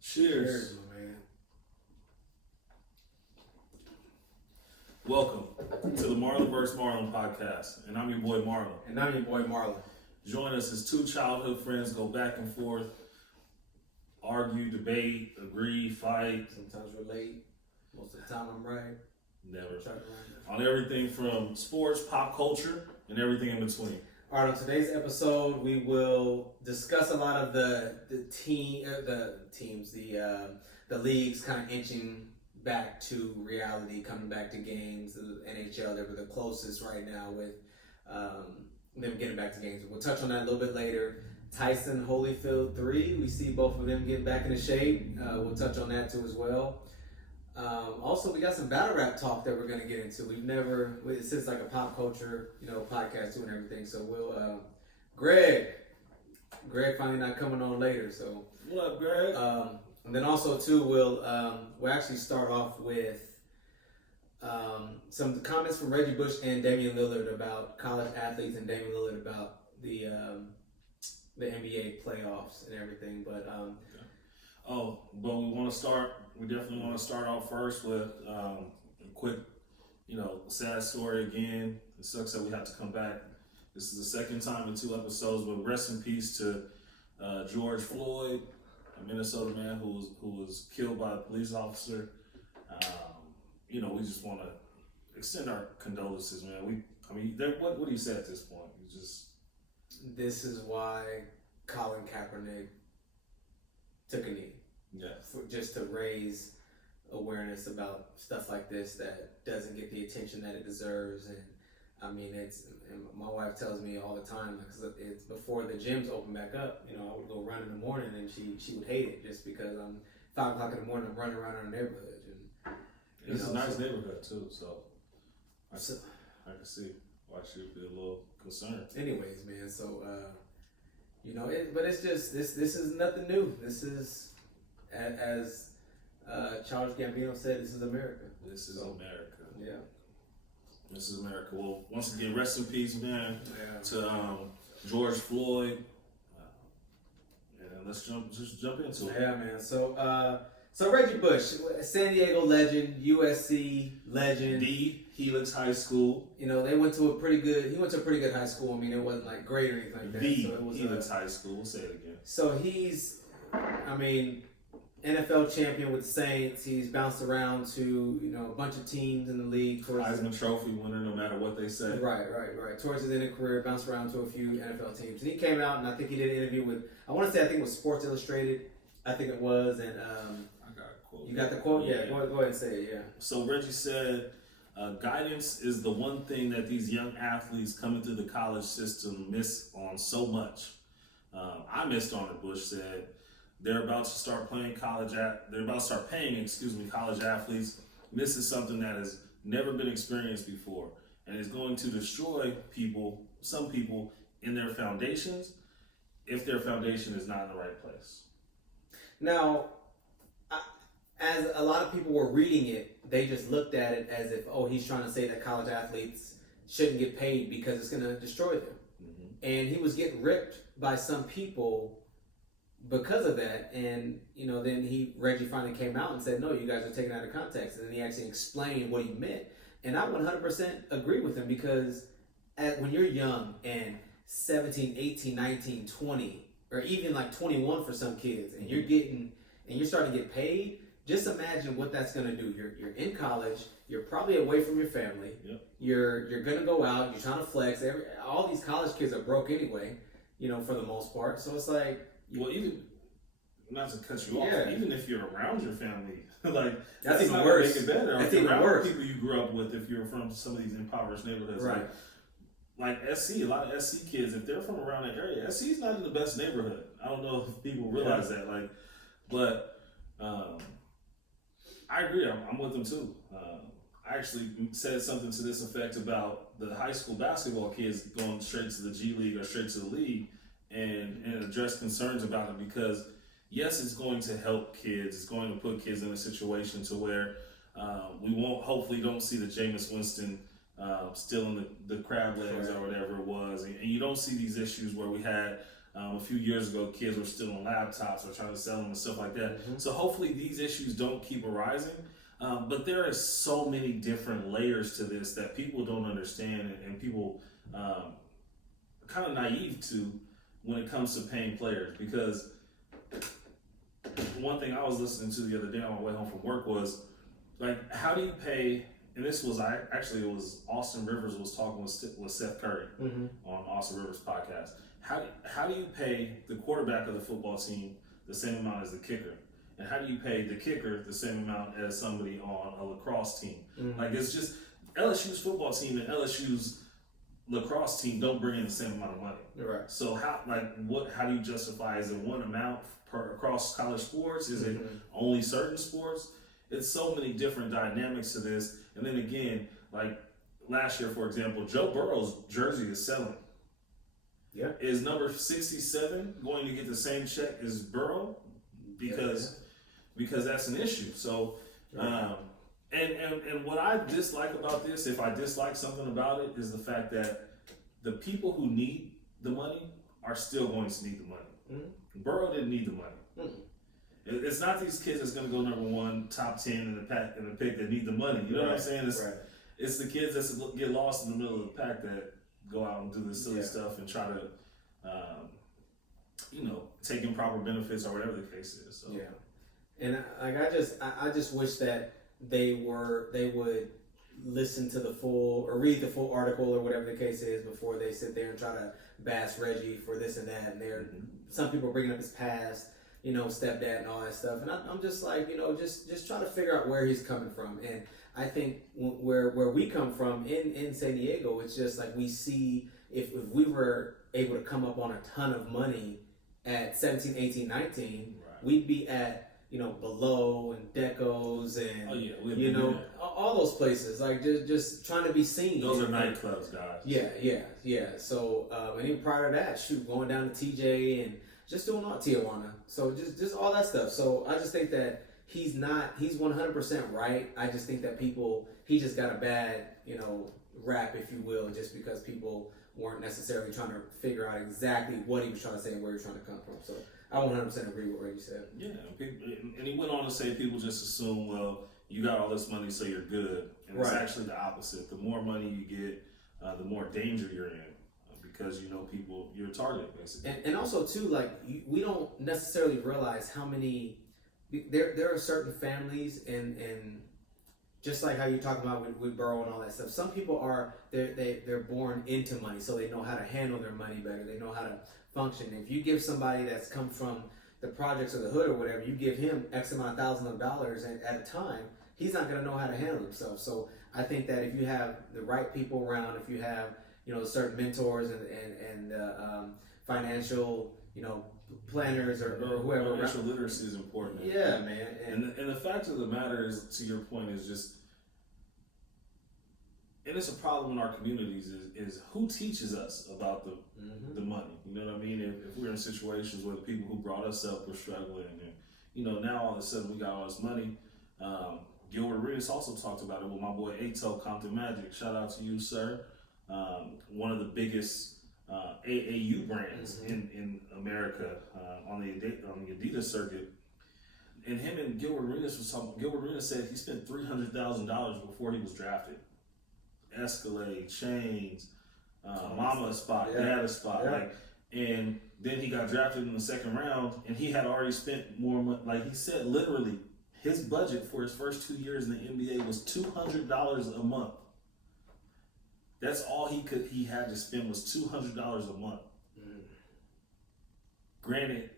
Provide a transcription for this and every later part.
Cheers. My man. Welcome to the Marlon vs. Marlon podcast, and I'm your boy Marlon. And I'm your boy Marlon. Join us as two childhood friends go back and forth, argue, debate, agree, fight. Sometimes we're late. Most of the time I'm right. Never. Try to run. On everything from sports, pop culture, and everything in between. All right, on today's episode, we will discuss a lot of the leagues kind of inching back to reality, coming back to games. The NHL, they were the closest right now with them getting back to games. We'll touch on that a little bit later. Tyson Holyfield 3, we see both of them getting back into shape. We'll touch on that too as well. Also, we got some battle rap talk that we're going to get into. It's just like a pop culture, podcast too and everything. So we'll, Greg finally not coming on later. So What up, Greg? and then also too, we'll actually start off with some comments from Reggie Bush and Damian Lillard about college athletes and Damian Lillard about the NBA playoffs and everything. But we definitely want to start off first with a quick, sad story again. It sucks that we have to come back. This is the second time in 2 episodes, but rest in peace to George Floyd, a Minnesota man who was killed by a police officer. We just want to extend our condolences, man. What do you say at this point? This is why Colin Kaepernick took a knee. Yeah. Just to raise awareness about stuff like this that doesn't get the attention that it deserves. And and my wife tells me all the time, because it's before the gyms open back up, I would go run in the morning and she would hate it just because I'm 5 o'clock in the morning, I'm running around our neighborhood. And it's a nice neighborhood too, so I can see why she would be a little concerned. Anyways, man, so but it's just this is nothing new. This is as Charles Gambino said, this is America. This is America. Yeah. This is America. Well, once again, rest in peace, man, Yeah. to George Floyd. And let's jump into it. Yeah, man. So Reggie Bush, San Diego legend, USC legend. The Helix High School. He went to a pretty good high school. It wasn't like great or anything like that. The So it was Helix High School. We'll say it again. So he's, NFL champion with the Saints. He's bounced around to, a bunch of teams in the league. Heisman Trophy winner, no matter what they say. Right. Towards his end of career, bounced around to a few NFL teams. And he came out, and I think he did an interview with, I think it was Sports Illustrated. I think it was. And I got a quote. You got the quote? Yeah. Go ahead and say it, yeah. So Reggie said, guidance is the one thing that these young athletes coming through the college system miss on so much. I missed on it, Bush said. They're about to start paying college athletes. This is something that has never been experienced before, and is going to destroy some people in their foundations, if their foundation is not in the right place. Now, as a lot of people were reading it, they just looked at it as if, he's trying to say that college athletes shouldn't get paid because it's going to destroy them. Mm-hmm. And he was getting ripped by some people because of that. And, then Reggie finally came out and said, no, you guys are taking it out of context. And then he actually explained what he meant. And I 100% agree with him, because when you're young and 17, 18, 19, 20, or even like 21 for some kids, and you're starting to get paid, just imagine what that's going to do. You're in college. You're probably away from your family. Yep. You're going to go out. You're trying to flex. All these college kids are broke anyway, for the most part. So it's like... Well, even, not to cut you off, Yeah. even if you're around your family, that's even not worse. Make it better. That's If even around worse. people you grew up with, if you're from some of these impoverished neighborhoods. Right. Like SC, a lot of SC kids, if they're from around that area, SC is not in the best neighborhood. I don't know if people realize that. But I agree. I'm with them too. I actually said something to this effect about the high school basketball kids going straight to the G League or straight to the league, and address concerns about it, because yes, it's going to help kids. It's going to put kids in a situation to where we hopefully don't see the Jameis Winston stealing the crab legs or whatever it was, and you don't see these issues where we had a few years ago kids were stealing laptops or trying to sell them and stuff like that. So hopefully these issues don't keep arising. But there are so many different layers to this that people don't understand, and people kind of naive to when it comes to paying players. Because one thing I was listening to the other day on my way home from work was like, how do you pay? And this was it was Austin Rivers was talking with Seth Curry on Austin Rivers' podcast. How do you pay the quarterback of the football team the same amount as the kicker? And how do you pay the kicker the same amount as somebody on a lacrosse team? Like, it's just LSU's football team and LSU's lacrosse team don't bring in the same amount of money. Right. So how do you justify? Is it one amount across college sports? Is it only certain sports? It's so many different dynamics to this. And then again, like last year, for example, Joe Burrow's jersey is selling. Yeah. Is number 67 going to get the same check as Burrow? Because that's an issue. So, and what I dislike about this, if I dislike something about it, is the fact that the people who need the money are still going to need the money. Burrow didn't need the money. It's not these kids that's going to go number 1, top 10 in the pick that need the money. You know what I'm saying? It's the kids that get lost in the middle of the pack that go out and do this silly stuff and try to, take improper benefits or whatever the case is. So. Yeah, and I just wish that they would listen to the full or read the full article or whatever the case is before they sit there and try to bash Reggie for this and that. And some people are bringing up his past, stepdad and all that stuff. And I'm just like, just trying to figure out where he's coming from. And I think where we come from in San Diego, it's just like we see if we were able to come up on a ton of money at 17, 18, 19, we'd be at, Below and Decos and, all those places, like just trying to be seen. Those are nightclubs, guys. Yeah. So, and even prior to that, going down to TJ and just doing all Tijuana. So just all that stuff. So I just think that he's 100% right. I just think that he just got a bad, rap, if you will, just because people weren't necessarily trying to figure out exactly what he was trying to say and where he was trying to come from. So I 100% agree with what you said. Yeah, and he went on to say people just assume, well, you got all this money, so you're good. And it's actually the opposite. The more money you get, the more danger you're in because people, you're a target, basically. And also, too, like, we don't necessarily realize how many, there are certain families and just like how you talk about with Burrow and all that stuff. Some people they're born into money, so they know how to handle their money better. They know how to function. If you give somebody that's come from the projects or the hood or whatever, you give him X amount of thousands of dollars at a time, he's not going to know how to handle himself. So I think that if you have the right people around, if you have certain mentors and financial planners or whoever. Financial literacy is important. Yeah, man. And the fact of the matter is, to your point, is just, and it's a problem in our communities, is who teaches us about the money. You know what I mean? If we're in situations where the people who brought us up were struggling, and now all of a sudden we got all this money. Gilbert Arenas also talked about it with my boy Ato Compton Magic. Shout out to you, sir. One of the biggest AAU brands in America on the Adidas circuit. And him and Gilbert Arenas was talking. Gilbert Arenas said he spent $300,000 before he was drafted. Escalade, chains, mama spot, dad spot, and then he got drafted in the second round, and he had already spent more money. Like he said, literally, his budget for his first 2 years in the NBA was $200 a month. That's all he had to spend was $200 a month. Granted,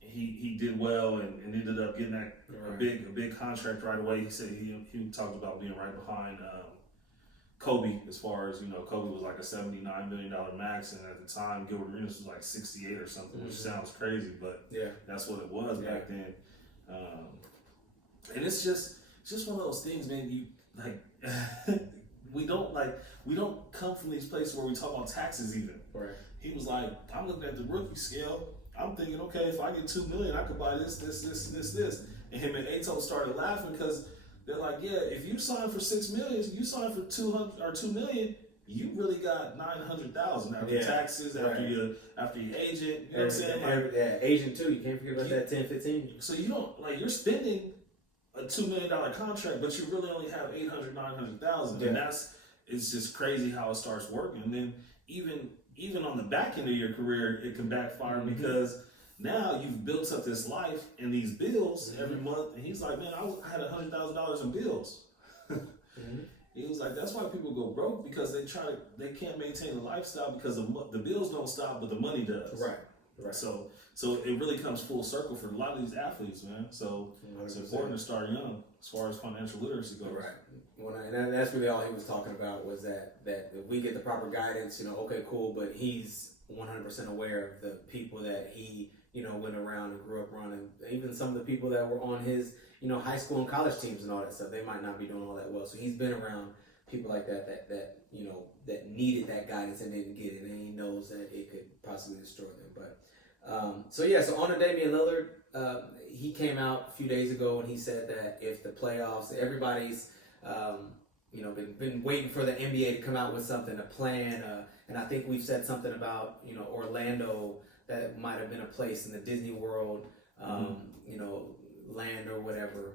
he did well and ended up getting a big contract right away. He said he talked about being right behind Kobe, as far as Kobe was like a $79 million max, and at the time Gilbert Arenas was like 68 or something, which sounds crazy, but that's what it was back then. And it's just one of those things, man. You we don't come from these places where we talk about taxes even. Right. He was like, I'm looking at the rookie scale. I'm thinking, okay, if I get $2 million, I could buy this. And him and Ato started laughing because they're like, yeah, if you sign for $6 million, you sign for 200 or $2 million. You really got 900,000 after taxes, after your agent. You know what I'm saying? Agent too. You can't forget about that 10-15. So you don't you're spending a $2 million contract, but you really only have 900,000, and it's just crazy how it starts working. And then even on the back end of your career, it can backfire because now you've built up this life and these bills every month. And he's like, man, I had $100,000 in bills. He was like, that's why people go broke, because they can't maintain the lifestyle because the bills don't stop, but the money does. Right. So it really comes full circle for a lot of these athletes, man. So 100%. It's important to start young as far as financial literacy goes. Right. And that's really all he was talking about, was that if we get the proper guidance, okay, cool, but he's 100% aware of the people that he, went around and grew up around, and even some of the people that were on his, high school and college teams and all that stuff, they might not be doing all that well. So he's been around people like that needed that guidance and didn't get it, and he knows that it could possibly destroy them. But so on to Damian Lillard, he came out a few days ago and he said that if the playoffs, everybody's been waiting for the NBA to come out with something, a plan, and I think we've said something about Orlando, that it might have been a place in the Disney World, land or whatever,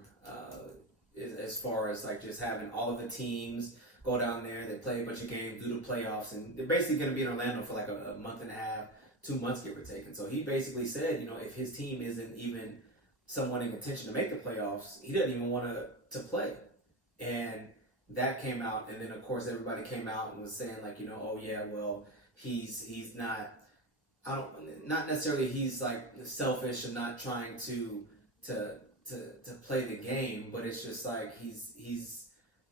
as far as like just having all of the teams go down there, they play a bunch of games, do the playoffs, and they're basically going to be in Orlando for like a month and a half, 2 months, give or take. And so he basically said, if his team isn't even somewhat in contention to make the playoffs, he doesn't even want to play. And that came out, and then of course everybody came out and was saying like, he's not. Not necessarily he's like selfish and not trying to play the game, but it's just like he's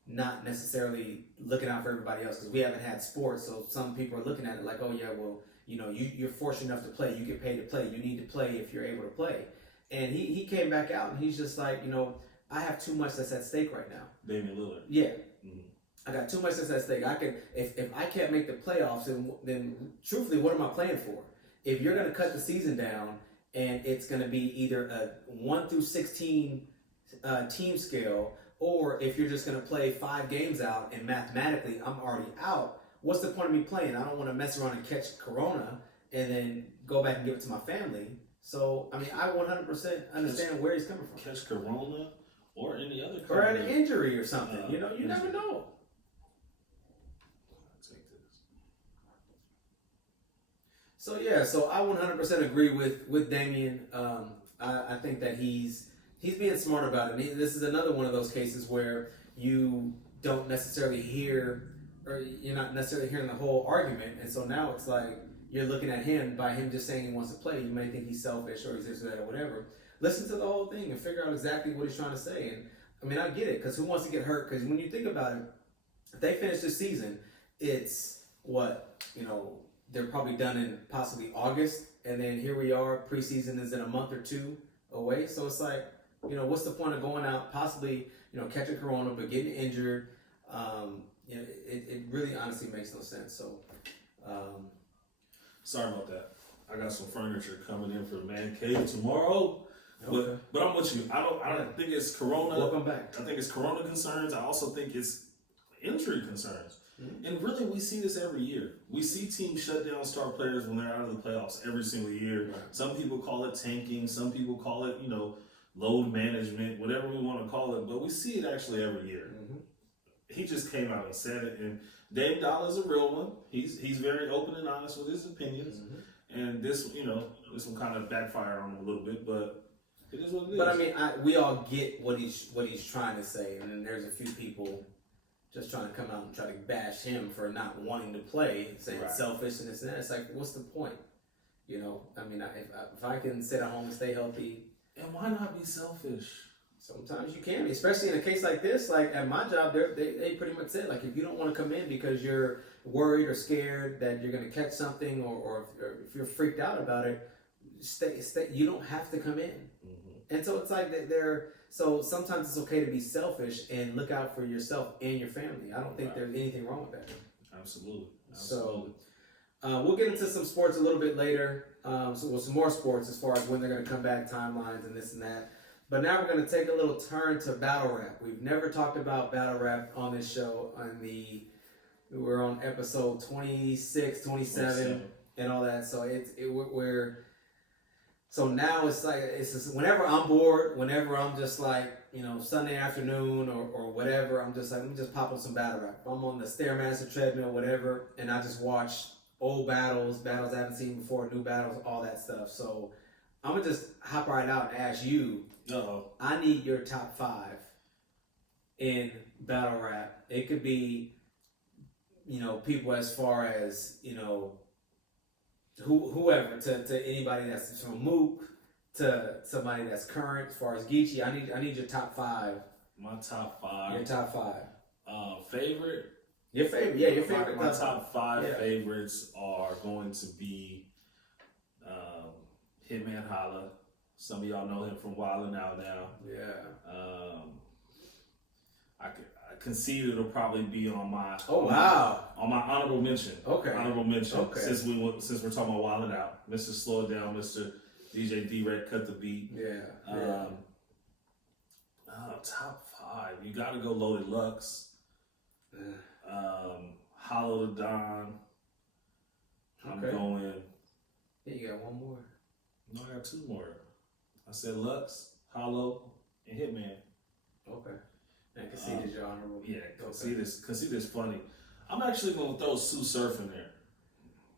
not necessarily looking out for everybody else, because we haven't had sports, so some people are looking at it like, you're fortunate enough to play, you get paid to play, you need to play if you're able to play. And he came back out and he's just like, I have too much that's at stake right now. Damian Lillard. Yeah. I got too much that's at stake. If I can't make the playoffs, then truthfully, what am I playing for? If you're going to cut the season down and it's going to be either a 1 through 16 team scale, or if you're just going to play 5 games out and mathematically I'm already out, what's the point of me playing? I don't want to mess around and catch Corona and then go back and give it to my family. So, I 100% understand where he's coming from. Catch Corona or any other or an injury or something. You never know. So I 100% agree with Damian. I think that he's being smart about it. This is another one of those cases where you don't necessarily hear, or you're not necessarily hearing the whole argument, and so now it's like you're looking at him, by him just saying he wants to play, you may think he's selfish or he's this or that or whatever. Listen to the whole thing and figure out exactly what he's trying to say. And I get it, because who wants to get hurt? Because when you think about it, if they finish this season, it's what, they're probably done in possibly August, and then here we are, preseason is in a month or two away. So it's like, what's the point of going out, possibly, catching Corona, but getting injured? It really honestly makes no sense. So, sorry about that. I got some furniture coming in for the man cave tomorrow. Okay. But I'm with you. I don't think it's Corona. Welcome back. I think it's Corona concerns. I also think it's injury concerns. Mm-hmm. And really, we see this every year. We see teams shut down star players when they're out of the playoffs every single year. Right. Some people call it tanking. Some people call it, load management, whatever we want to call it. But we see it actually every year. Mm-hmm. He just came out and said it. And Dame Dolla's a real one. He's very open and honest with his opinions. Mm-hmm. And this one kind of backfired on him a little bit, but it is what it is. But we all get what he's trying to say, and then there's a few people just trying to come out and try to bash him for not wanting to play, saying it's selfish and this and that. It's like, what's the point? If I can sit at home and stay healthy. And why not be selfish? Sometimes you can, especially in a case like this. Like at my job, they pretty much said, like, if you don't want to come in because you're worried or scared that you're going to catch something, or if you're freaked out about it, stay. You don't have to come in. Mm-hmm. And so it's like so sometimes it's okay to be selfish and look out for yourself and your family. I don't think there's anything wrong with that. Absolutely. So we'll get into some sports a little bit later. Some more sports as far as when they're going to come back, timelines and this and that. But now we're going to take a little turn to battle rap. We've never talked about battle rap on this show. We're on episode 26, 27, and all that. So so now it's like, it's just, whenever I'm bored, whenever I'm just like, Sunday afternoon or whatever, I'm just like, let me just pop on some battle rap. I'm on the Stairmaster treadmill, whatever, and I just watch old battles I haven't seen before, new battles, all that stuff. So I'm going to just hop right out and ask you, I need your top 5 in battle rap. It could be, people as far as, whoever, to anybody that's from Mook, to somebody that's current. As far as Geechee, I need your top 5. My top 5. Your top 5. Favorite. Your favorite, yeah, your favorite. My top 5 favorites are going to be Hitman Holla. Some of y'all know him from Wildin' Out now. Yeah. I concede it'll probably be on my on my honorable mention. Okay. Honorable mention. Okay. Since we're talking about Wildin' Out, Mr. Slow It Down, Mr. DJ D-Red Cut the Beat. Yeah. Top 5. You got to go Loaded Lux. Hollow the Don. I'm going. Yeah, you got one more. No, I got 2 more. I said Lux, Hollow, and Hitman. Okay. And Conceit is your honorable. Yeah, Conceit is funny. I'm actually gonna throw Sue Surf in there.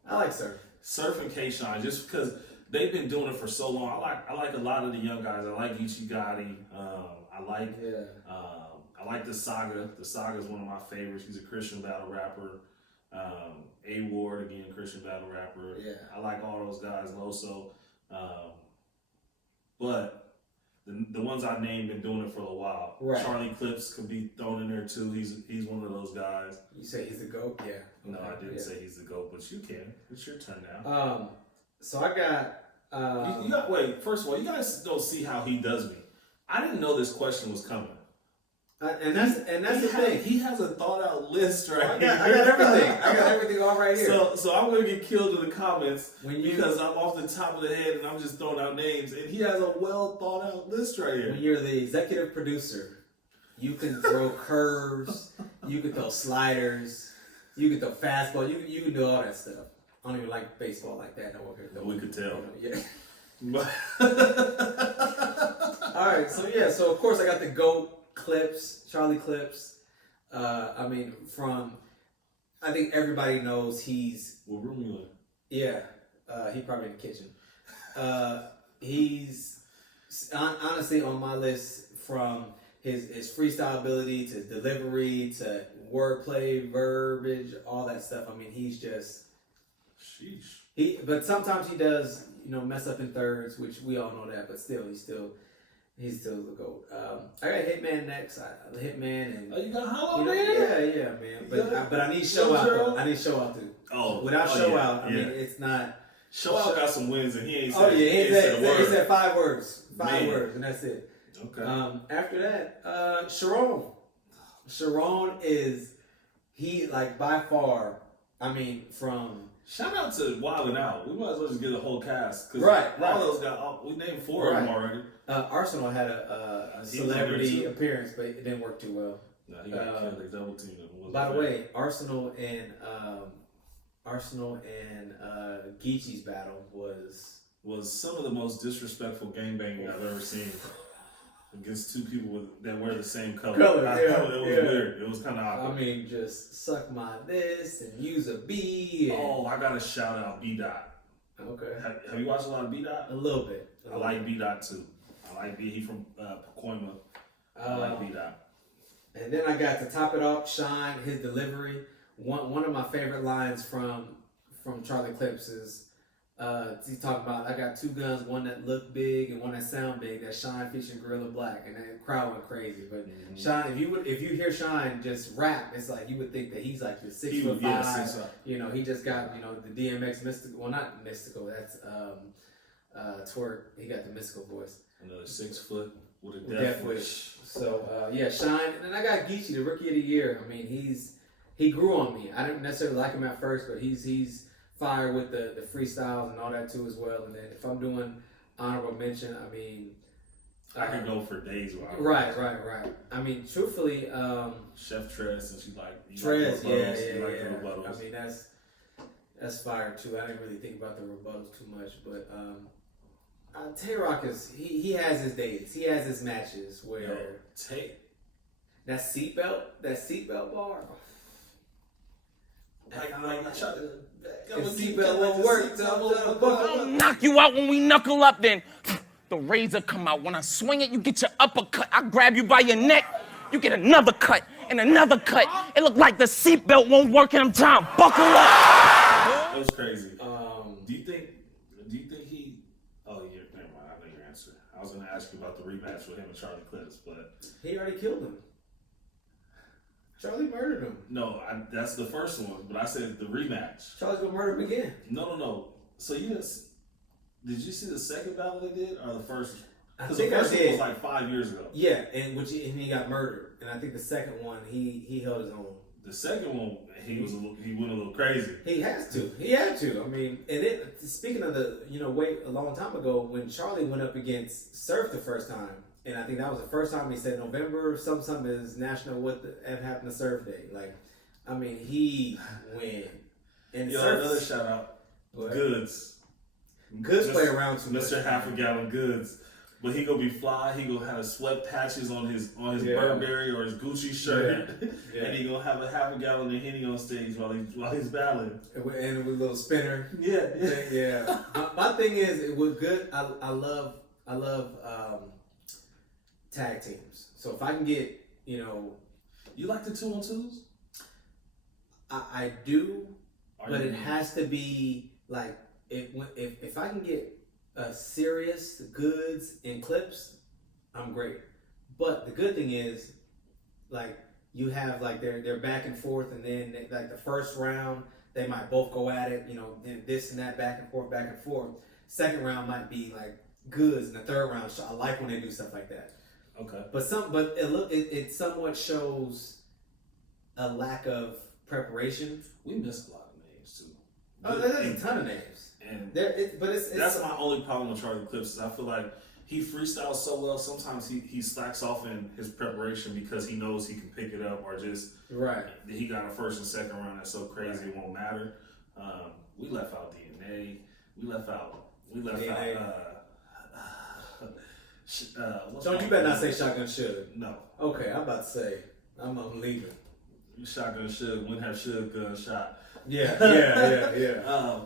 I like Surf. Surf and K-Shine, just because they've been doing it for so long. I like a lot of the young guys. I like Ichi Gotti. I like the Saga. The Saga is one of my favorites. He's a Christian battle rapper. A Ward, again, Christian battle rapper. Yeah. I like all those guys. Loso. But the ones I named been doing it for a while. Right. Charlie Clips could be thrown in there too. He's one of those guys. You say he's the GOAT? Yeah. No, I didn't say he's the GOAT, but you can. It's your turn now. So I got. You got wait. First of all, you guys don't see how he does me. I didn't know this question was coming. And that's the thing. He has a thought out list right here. I got everything. I got everything all right here. So I'm gonna get killed in the comments because I'm off the top of the head and I'm just throwing out names. And he has a well thought out list right here. When you're the executive producer, you can throw curves, you can throw sliders, you can throw fastball, you can do all that stuff. I don't even like baseball like that. No, we could tell. Yeah. All right. So of course I got the GOAT. Clips, Charlie Clips. I think everybody knows he's. What room you in? Yeah, he probably in the kitchen. He's honestly on my list from his freestyle ability to delivery to wordplay, verbiage, all that stuff. I mean, he's just. Sheesh. But sometimes he does, mess up in thirds, which we all know that. But still, he's still the GOAT. I got Hitman next. Hitman and. Oh, you got Hollow there? Yeah, man. But I need show out. Though. I need show out too. Oh, without show out, I mean it's not. Show out got some wins and he ain't said. Oh yeah, he said 5 words, Man. words, and that's it. Okay. After that, Sharon. Sharon is by far. I mean, from. Shout out to Wildin' Out. We might as well just get a whole cast. Right. All those guys, we named 4 of them already. Arsenal had a celebrity appearance, but it didn't work too well. No, he got killed. They double teamed him. By the way, Arsenal and Geechee's battle was some of the most disrespectful gangbanging I've ever seen. Against 2 people that wear the same color. It was weird. It was kind of awkward. I mean, just suck my this and use a B. Oh, I got to shout out B-Dot. Okay. Have you watched a lot of B-Dot? A little bit. I like B-Dot too. I like B. He from Pacoima. I like B-Dot. And then I got to top it off, Shine, his delivery. One of my favorite lines from Charlie Clips is he's talking about, I got 2 guns, one that look big and one that sound big. That Shine featuring Gorilla Black, and that crowd went crazy. But Shine, if you hear Shine just rap, it's like you would think that he's like the 6'5". Yeah, he just got the DMX mystical. Well, not mystical. That's Twerk. He got the mystical voice. Another 6 foot with a death wish. So Shine, and then I got Geechee, the Rookie of the Year. I mean, he grew on me. I didn't necessarily like him at first, but he's fire with the freestyles and all that too as well. And then if I'm doing honorable mention, I mean, I could go for days without. Right. I mean, truthfully, Chef Trez, and she like Trez, yeah. the rebuttals. I mean, that's fire too. I didn't really think about the rebuttals too much, but Tay-Rock he has his days. He has his matches where that seatbelt bar. Seatbelt won't work. I'll knock you out when we knuckle up then. The razor come out. When I swing it, you get your uppercut. I grab you by your neck. You get another cut and another cut. It look like the seatbelt won't work and I'm trying to buckle up. That was crazy. Do you think he? Oh, yeah. Never mind. I know your answer. I was going to ask you about the rematch with him and Charlie Clips, but he already killed him. Charlie murdered him. No, that's the first one. But I said the rematch. Charlie's gonna murder him again. No. So did you see the second battle they did or the first? I Because think the first I one did. was like 5 years ago. Yeah, and he got murdered. And I think the second one he held his own. The second one he went a little crazy. He has to. He had to. I mean, and then speaking of a long time ago when Charlie went up against Surf the first time, and I think that was the first time he said November something is National What the F Happened to Surf Day. Like, I mean, he win. And Another shout out, Goods. Goods play around too much. Mr. Half a Gallon Goods. But he gonna be fly. He gonna have sweat patches on his Burberry or his Gucci shirt, Yeah. and he gonna have a half a gallon of Henny on stage while he's battling. And with a little spinner. Yeah. My thing is, it was good. I love tag teams. So if I can get, You like the 2-on-2s? I do, but it has to be like if I can get serious Goods and Clips, I'm great. But the good thing is, like, you have like they're back and forth, and then like the first round they might both go at it, and this and that back and forth. Second round might be like Goods, and the third round, I like when they do stuff like that. Okay. But it somewhat shows a lack of preparation. We missed a lot of names too. Oh, there's a ton of names. And that's my only problem with Charlie Clips is I feel like he freestyles so well. Sometimes he slacks off in his preparation because he knows he can pick it up, or just he got a first and second round that's so crazy it won't matter. We left out DNA. We left out. So you better not say Shotgun Suge. No. Okay, I'm about to say I'm leaving. Shotgun Suge, wouldn't have Suge gun shot. Yeah.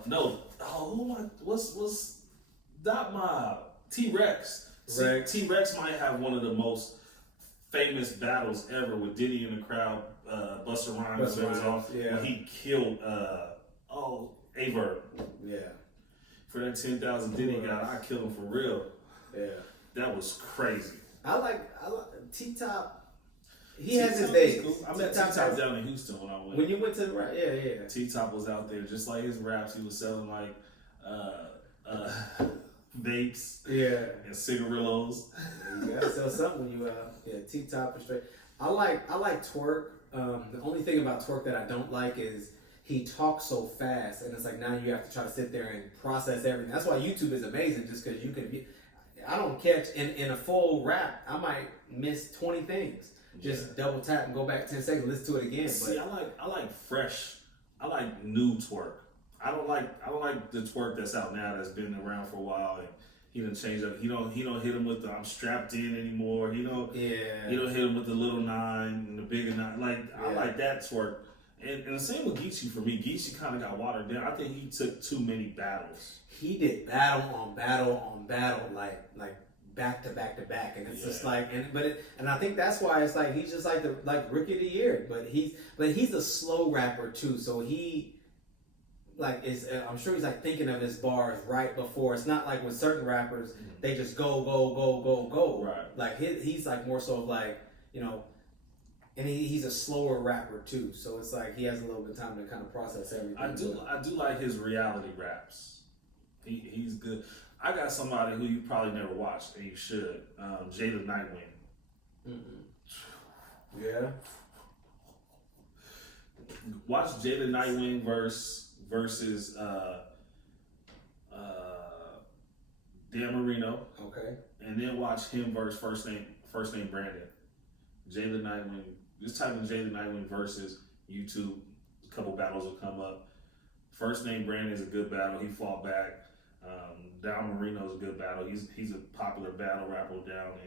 No. Oh, who am I? What's Dot Mob? T-Rex. T-Rex might have one of the most famous battles ever with Diddy in the crowd. Busta Rhymes when he killed Averb. Yeah. For that 10,000 Diddy guy, I killed him for real. Yeah. That was crazy. I like T-Top. He has his days. Cool. I met T-Top down in Houston when I went. When you went to the rap, yeah. T-Top was out there, just like his raps. He was selling like vapes, and cigarillos. You gotta sell something when you T-Top is straight. I like Twerk. The only thing about Twerk that I don't like is he talks so fast, and it's like now you have to try to sit there and process everything. That's why YouTube is amazing, just because you can. I don't catch in a full rap. I might miss 20 things. Just double tap and go back 10 seconds, listen to it again. See, I like fresh. I like new Twerk. I don't like the Twerk that's out now that's been around for a while and he done changed up. He don't hit him with the I'm strapped in anymore. He don't hit him with the little 9 and the bigger 9. I like that Twerk. And the same with Geechee for me. Geechee kind of got watered down. I think he took too many battles. He did battle on battle, like back to back, and it's just like, and I think that's why it's like he's just like the rookie of the year. But he's a slow rapper too, so he is. I'm sure he's like thinking of his bars right before. It's not like with certain rappers they just go. Right. Like he's like more so of like and he's a slower rapper too, so it's like he has a little bit of time to kind of process everything. I do like his reality raps. He's good. I got somebody who you probably never watched, and you should. Jada Nightwing. Mm-hmm. Yeah. Watch Jada Nightwing versus Dan Marino, Okay. and then watch him versus first name Brandon. Jay the Nightwing. Just type in Jay the Nightwing versus YouTube. A couple battles will come up. First name Brandon is a good battle. He fought back. Down Marino is a good battle. He's a popular battle rapper down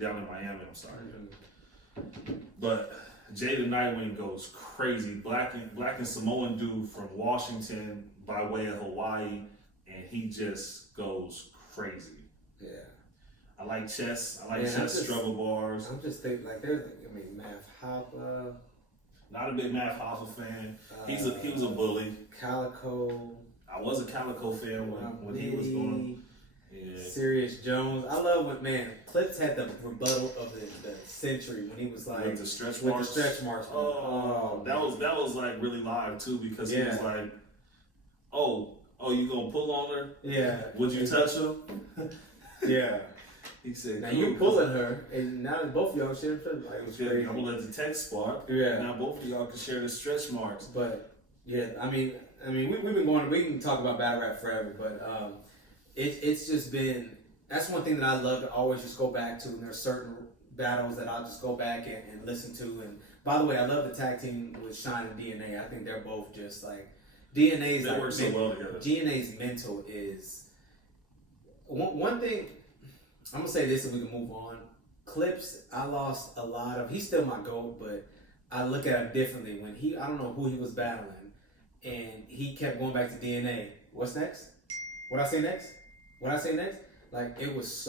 in Miami. I'm sorry, but Jay the Nightwing goes crazy. Black and Samoan dude from Washington by way of Hawaii, and he just goes crazy. Yeah. I like chess. Struggle bars. I'm just thinking like Math Hopper. Not a big Math Hoffa fan. He was a bully. Calico. I was a Calico fan when he was going. Yeah. Serious Jones. I love when Clips had the rebuttal of the century when he was like with the stretch marks. That was like really live too because he was like, oh, you gonna pull on her? Yeah. Would you touch him? Yeah. He said, now you pulling her, and now both of y'all share like it was crazy. I'm gonna let the text spark. Yeah. Now both of y'all can share the stretch marks. But yeah, I mean, we've been going. We can talk about battle rap forever, but it's just been. That's one thing that I love to always just go back to. And there's certain battles that I'll just go back and listen to. And by the way, I love the tag team with Shine and DNA. I think they're both just like DNA's. They work so well together. DNA's mental is one thing. I'm gonna say this and we can move on. Clips, I lost a lot of. He's still my GOAT, but I look at him differently. When I don't know who he was battling, and he kept going back to DNA. What's next? What I say next? Like it was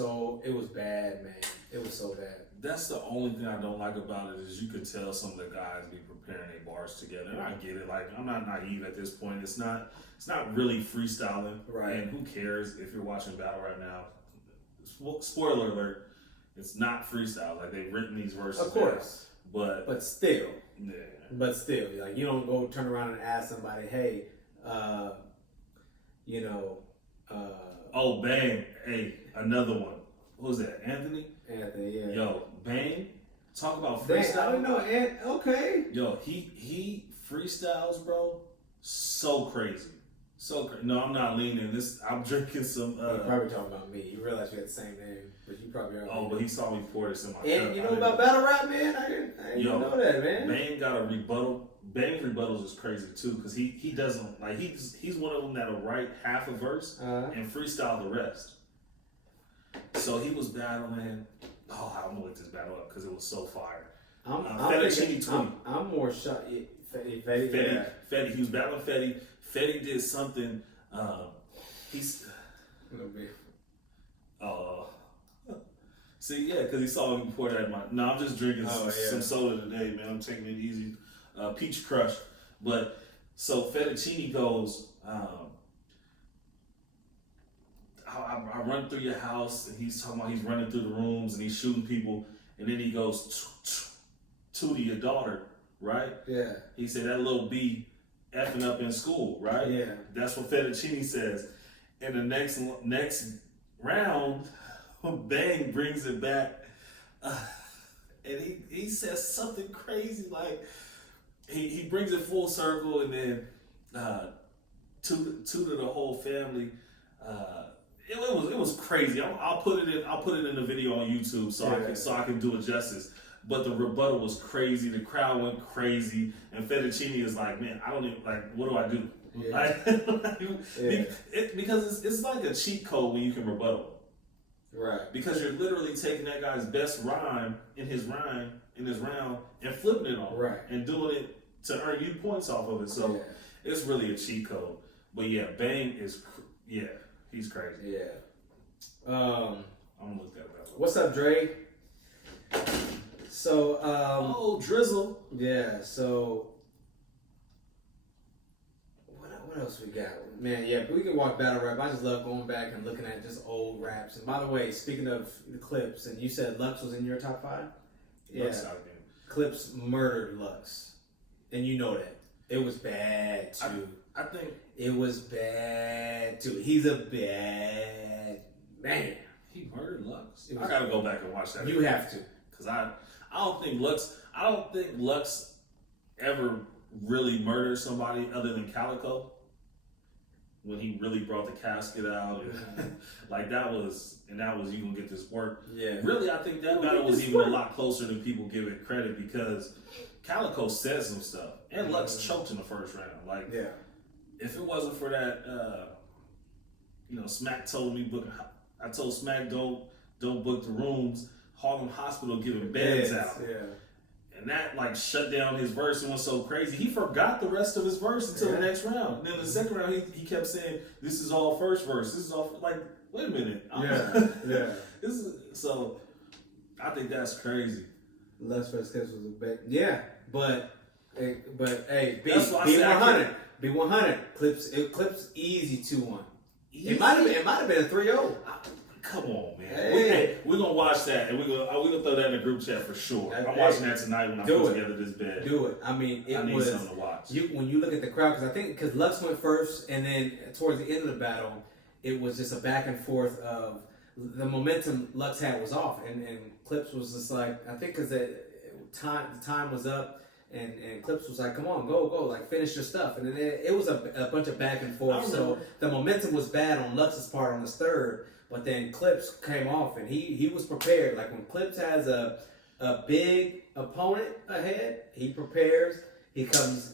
bad, man. It was so bad. That's the only thing I don't like about it is you could tell some of the guys be preparing their bars together. And I get it. Like I'm not naive at this point. It's not really freestyling. Right. And who cares if you're watching battle right now? Spoiler alert, it's not freestyle. Like they've written these verses. Of course. Down, but still. Yeah. But still, like you don't go turn around and ask somebody, hey, oh, Bang. Hey, another one. What was that? Anthony, yeah. Yo, Bang. Talk about Dang, freestyle. I don't know, okay. Yo, he freestyles, bro. So crazy. No, I'm not leaning. I'm drinking some. You're probably talking about me. You realize you had the same name, but you probably are. Oh, but he saw me pour this in my cup. And you know about battle rap, man? I didn't know that, man. Bang got a rebuttal. Bang's rebuttals is crazy too, because he doesn't like he's one of them that'll write half a verse and freestyle the rest. So he was battling. Oh, I'm gonna look this battle up because it was so fire. I'm more shocked. Fetty. He was battling Fetty. Fetty did something. See, yeah, because he saw me pour that in my. No, I'm just drinking some soda today, man. I'm taking it easy. Peach Crush. But so Fettuccine goes. I run through your house, and he's talking about he's running through the rooms and he's shooting people, and then he goes to your daughter, right? Yeah. He said that little B effing up in school, right? Yeah. That's what Fettuccine says. And the next round, Bang brings it back, and he says something crazy like he brings it full circle, and then to the whole family. It was crazy. I'll put it in the video on YouTube so I can do it justice. But the rebuttal was crazy. The crowd went crazy, and Fettuccine is like, man, I don't even what do I do? Yeah. Because it's like a cheat code when you can rebuttal. Right. Because you're literally taking that guy's best rhyme in his round and flipping it on. Right. And doing it to earn you points off of it. So it's really a cheat code. But yeah, Bang is he's crazy. Yeah. I'm gonna look that up. What's up, Dre? So Drizzle. Yeah, so what else we got? Man, yeah, we can walk battle rap. I just love going back and looking at just old raps. And by the way, speaking of the Clips, and you said Lux was in your top 5? Yeah. Clips murdered Lux. And you know that. It was bad too. I think it was bad too. He's a bad man. He murdered Lux. I gotta go back and watch that. You have to. Cause I don't think Lux ever really murdered somebody other than Calico. when he really brought the casket out, and like that was you gonna get this work. Yeah. Really, I think that battle was even a lot closer than people give it credit because Calico said some stuff, and Lux choked in the first round. Like, Yeah. if it wasn't for that, Smack told me I told Smack don't book the rooms. Harlem Hospital giving beds out. Yeah. And that like shut down his verse and was so crazy. He forgot the rest of his verse until the next round. And then the second round, he kept saying, "This is all first verse. This is all like, wait a minute." Yeah. So I think that's crazy. Lux vs. Clips was a bet. Yeah, but hey, be That's why I said I 100. Be 100. Clips easy 2-1. It might have been a 3-0. Come on, man. Hey. We're gonna watch that and we're gonna throw that in the group chat for sure. I'm Hey. watching that tonight when I Do put it. together this bed. Do it. I mean, I need something to watch. When you look at the crowd, because Lux went first, and then towards the end of the battle, it was just a back and forth of the momentum Lux had was off, and Clips was just like, I think because the time was up, and Clips was like, come on, go, like finish your stuff, and then it was a bunch of back and forth. So the momentum was bad on Lux's part on his third, but then Clips came off, and he was prepared. Like when Clips has a big opponent ahead, he prepares. He comes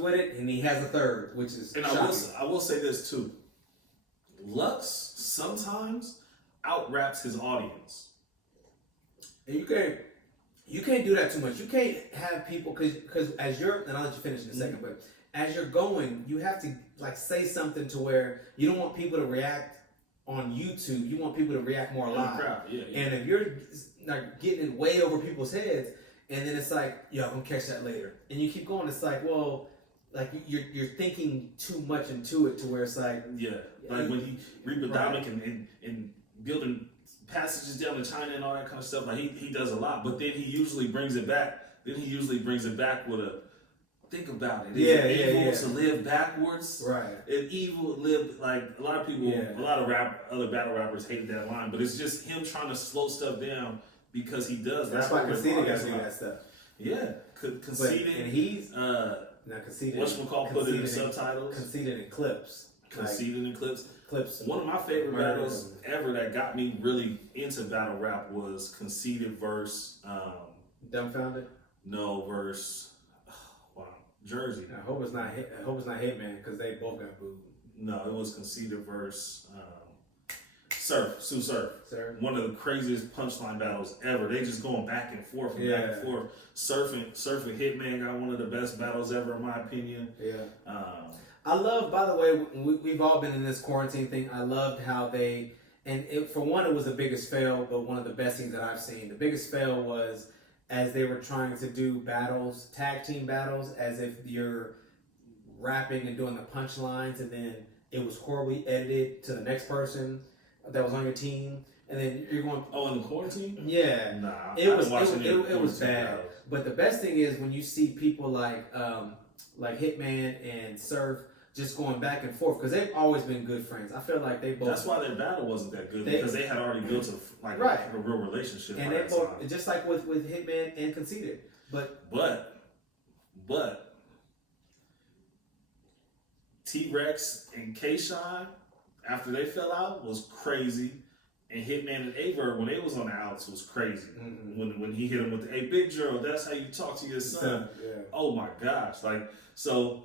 with it, and he has a third, which is And shocking. I will say this too. Lux sometimes out-raps his audience. And you can't do that too much. You can't have people because as you're, and I'll let you finish in a second, but as you're going, you have to like say something to where you don't want people to react on YouTube. You want people to react more live. Yeah. And if you're like getting it way over people's heads, and then it's like, yo, I'm gonna catch that later, and you keep going, it's like, well, like you're thinking too much into it to where it's like, like when he Reaper-Domic and building passages down to China and all that kind of stuff. Like he does a lot, but then he usually brings it back. Then he usually brings it back with a think about it. Is it evil to live backwards? right. And evil live like a lot of people, a lot of other battle rappers hate that line, but it's just him trying to slow stuff down because he does. That's why Conceited got to do that stuff. Yeah, Conceited. And he's now Conceited. whatchamacallit put it in the subtitles. Conceited in Clips. Conceited in Clips. Clips. One of my favorite battles ever that got me really into battle rap was Conceited verse. Dumbfounded. No verse. Jersey. I hope it's not Hitman because they both got booed. No, it was Conceited verse. Sue Surf. Sir. One of the craziest punchline battles ever. They just going back and forth back and forth. Surf and Hitman got one of the best battles ever in my opinion. Yeah. I love, by the way, we've all been in this quarantine thing. I loved how they, for one, it was the biggest fail, but one of the best things that I've seen. The biggest fail was as they were trying to do battles, tag team battles, as if you're rapping and doing the punchlines, and then it was horribly edited to the next person that was on your team, and then you're going. Oh, in the quarantine? Yeah. Nah, it was bad. Battles. But the best thing is when you see people like Hitman and Surf just going back and forth because they've always been good friends. I feel like they both. That's why their battle wasn't that good because they had already built a real relationship. And they both just like with Hitman and Conceited, but T-Rex and K-Shine after they fell out was crazy, and Hitman and Averb when they was on the outs was crazy. Mm-hmm. When he hit him with the, "Hey, big girl, that's how you talk to your son." Yeah. Oh my gosh! Like so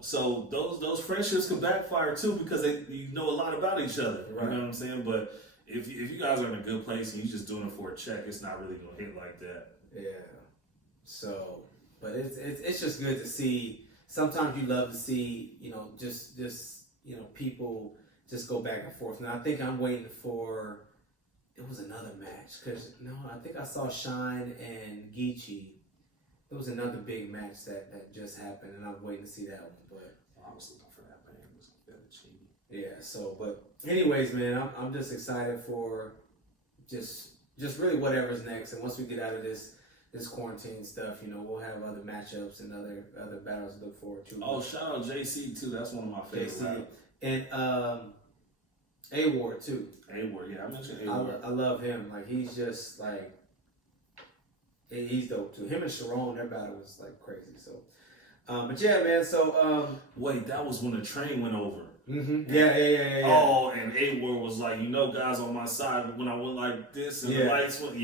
those friendships could backfire too because you know a lot about each other. Right. You know what I'm saying? But if you guys are in a good place and you're just doing it for a check, it's not really gonna hit like that. Yeah. So, but it's just good to see. Sometimes you love to see just people just go back and forth. And I think I'm waiting for. It was another match I think I saw Shine and Geechee. It was another big match that just happened, and I'm waiting to see that one. But I was looking for that man. It was cheap. yeah. So, but anyways, man, I'm just excited for just really whatever's next. And once we get out of this quarantine stuff, we'll have other matchups and other battles to look forward to. Oh, shout out JC too. That's one of my favorites. JC and A-Ward too. A-Ward, yeah, I mentioned A-Ward. I love him. Like he's just like he's dope too. Him and Sharon, their battle was like crazy. So, but yeah, man. So wait, that was when the train went over. Mm-hmm. Yeah. Oh, and A Ward was like, guys on my side, but when I went like this and the lights went,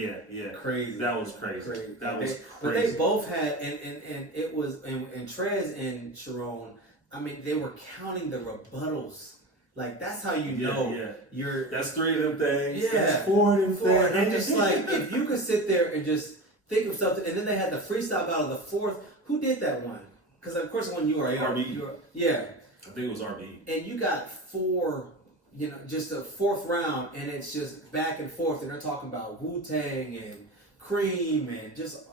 crazy. That was crazy. That was crazy. But they both had, and it was, and Trez and Sharon, I mean, they were counting the rebuttals. Like, that's how you're. That's 3 of them things. Yeah. That's 4 of them things. And just like, if you could sit there and just think of something, and then they had the freestyle battle, the 4th. Who did that one? Because, of course, when you were RB. Yeah. I think it was RB. And you got 4, just a 4th round, and it's just back and forth, and they're talking about Wu-Tang and Cream and just